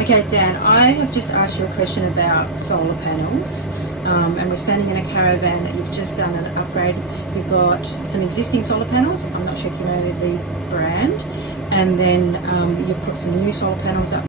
Okay, Dan, I have just asked you a question about solar panels, and we're standing in a caravan that you've just done an upgrade. You've got some existing solar panels, I'm not sure if you know the brand, and then you've put some new solar panels up